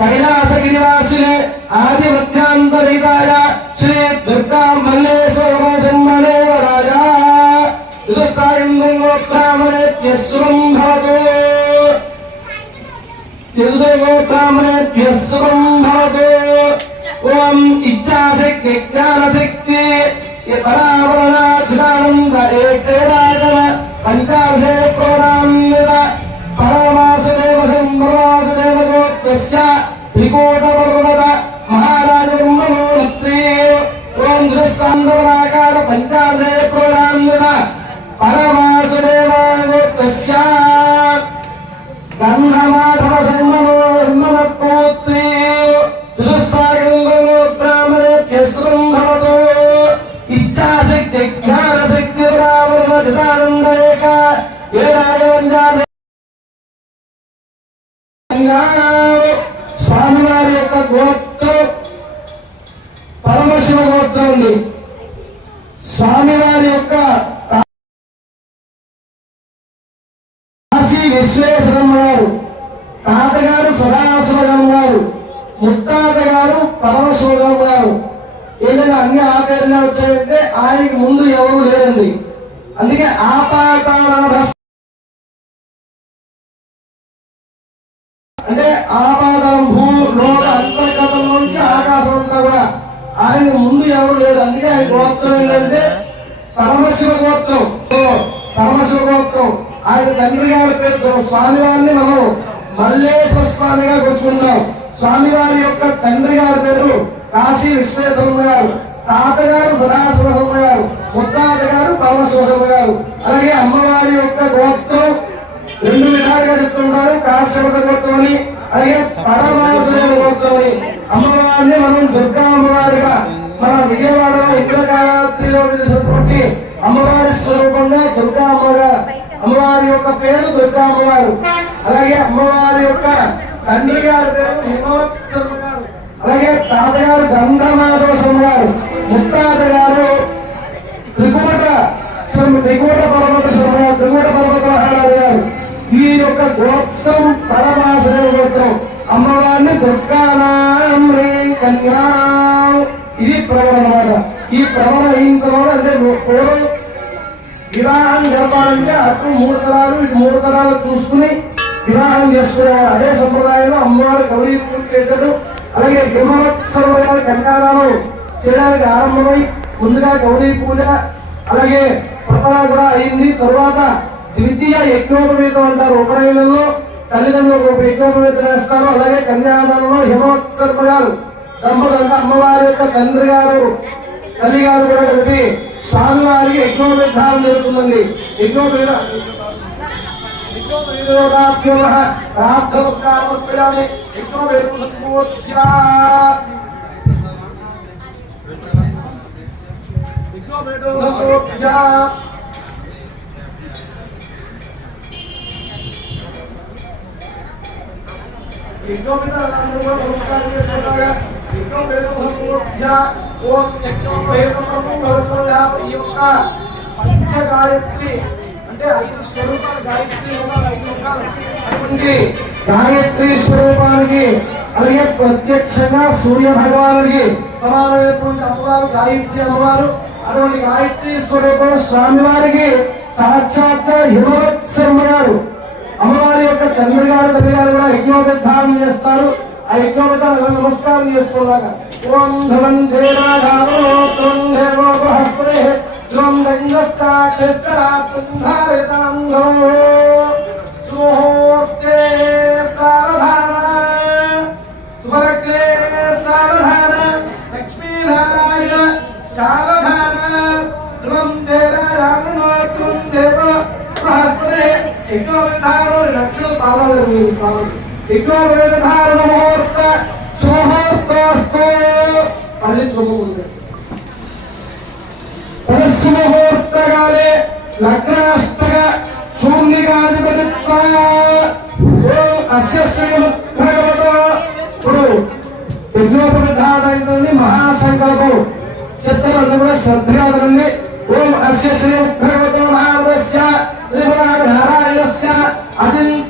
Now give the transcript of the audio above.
കൈലാസഗിരിവാസിലെ ആദിമത്യാന്തരിതായ ശ്രീ ദുർഗാമല്ലേശ്വരജന്മദേവരായ ൃംഗോക്കാമനേത്യസ്വം ഭവതു ൃംഗോക്കാമനേത്യസ്വം ഭവതു ഓം ഇച്ഛാശക്തി ജ്ഞാനശക്തി പരാവരണാചാനന്ദ ഏകരാ పంచాభిషే ప్రోణాన్విత పరమాసుదేవ గోత్రస్య గంధమాధవ సంగమోత్రే దుస్సాగంగోత్రామరేభ్యశృంభవతో ఇచ్ఛాశక్తి జ్ఞానశక్తి రావణ చిదానందరేక ఏడాయవంజాల స్వామివారి యొక్క గోత్రం పరమశివ గోత్రం ఉంది స్వామివారి యొక్క కాశీ విశ్వేశ్వరమ్మ గారు తాతగారు సదాశివగం గారు ముత్తాత గారు పరమశివగం గారు. ఏదైనా అన్ని ఆ పేర్లే వచ్చాయంటే ఆయనకి ముందు ఎవరు లేరండి. అందుకే ఆపాతాల అంటే ఆపాదం భూ లోక అంతర్గతం నుంచి ఆకాశం అంతా కూడా ఆయన ముందు ఎవరు లేదు. అందుకే ఆయన గోత్రం ఏంటంటే పరమశివ గోత్రం పరమశివ గోత్రం ఆయన తండ్రి గారి పేరు స్వామి వారిని మనం మల్లేశ్వర స్వామిగా కూర్చున్నాం స్వామి వారి యొక్క తండ్రి గారి పేరు కాశీ విశ్వేశ్వరం గారు. తాతగారు సదాశివరం గారు. ముత్తాత గారు పరమశివరం గారు. అలాగే అమ్మవారి యొక్క గోత్రం రెండు విధాలుగా చెప్తుంటారు. కాశ్యపద గోత్రం అని అలాగే పరమాసుదేవ గోత్రం అని. అమ్మవారిని మనం దుర్గా అమ్మవారిగా మన విజయవాడలో ఇంద్రకాళాత్రిలో వెలిసినటువంటి అమ్మవారి స్వరూపంగా దుర్గా అమ్మగా అమ్మవారి యొక్క పేరు దుర్గా అమ్మవారు. అలాగే అమ్మవారి యొక్క తండ్రి గారి పేరు హిమవత్సమ్మ గారు. అలాగే తాతగారు గంధమాధవ స్వామి గారు. ముత్తాత గారు త్రికూట స్వామి త్రికూట పర్వత స్వామి గారు త్రికూట పర్వత మహారాజు గారు. ఈ యొక్క గోత్రం పరమాశ్రయ గోత్రం. అమ్మవారిని దుర్గా ఈ ప్రమాణ అయిన తర్వాత అంటే పూర్వం వివాహం జరపాలంటే అటు మూడు తరాలు ఇటు మూడు తరాలు చూసుకుని వివాహం చేసుకునేవారు. అదే సంప్రదాయంలో అమ్మవారు గౌరీ పూజ చేశారు అలాగే బ్రహ్మోత్సవాలు కన్యాదానం చేయడానికి ఆరంభమై ముందుగా గౌరీ పూజ అలాగే ప్రపద కూడా అయింది. తరువాత ద్వితీయ యజ్ఞోపవేతం అంటారు. ఉపనయనంలో తల్లిదండ్రులకు ఒక యజ్ఞోపవేతం వేస్తారు అలాగే కన్యాదానంలో హిమోత్సర్మ గారు దంపతులు అమ్మవారి యొక్క తండ్రి గారు తల్లి గారు కూడా కలిపి స్వామివారికి యజ్ఞోపేతాలు జరుగుతుందండి యజ్ఞోపేత యజ్ఞోపేతోదాభ్యో ప్రార్థనస్కారమర్పయామి యజ్ఞోపేతోత్స్యా యజ్ఞోపేతోత్స్యా యజ్ఞోపేతాలందరూ కూడా నమస్కారం చేసుకుంటారా యజ్ఞోపేతోత్స్యా ఓం యజ్ఞోపేతోత్స్యా ఈ యొక్క పంచ గాయత్రి అంటే ఐదు స్వరూపాలు గాయత్రి ఐదు అటువంటి గాయత్రి స్వరూపానికి అలాగే ప్రత్యక్షంగా సూర్య భగవానుడికి సమానమైనటువంటి అమ్మవారు గాయత్రి అమ్మవారు అటువంటి గాయత్రి స్వరూపం స్వామివారికి సాక్షాత్ హిమవత్సర్మ గారు అమ్మవారి యొక్క తండ్రి గారు తల్లి గారు కూడా యజ్ఞోపేతాన్ని చేస్తారు. ఆ యజ్ఞోపేతాన్ని నమస్కారం చేసుకోలాగా ఓం ధవం దేవాధామోత్రం దేవో బృహస్పతి ధ్రువం దంగస్తా కృష్ణాత్తాం సుముహూర్తే సావధాన సుభగ్రే సావధాన లక్ష్మీనారాయణ సావధాన ధ్రువం దేవాధామోత్రం దేవ బృహస్పతి స్వామి యజ్ఞోపేతాలు ముహూర్త సుముహూర్తోస్తు పది చూపు పరస్సుముహూర్తకాలే లగ్నాష్టక శూన్యకాధిపతిత్వ అస్య శ్రీమద్భగవతో. ఇప్పుడు యజ్ఞోపవిధానమైంది మహాసంకల్పం. చెప్తారు కూడా శ్రద్ధగా వినండి ఓం అస్య శ్రీమద్భగవతో మహావస్య త్రిపురాధారాయణస్య అచింత్య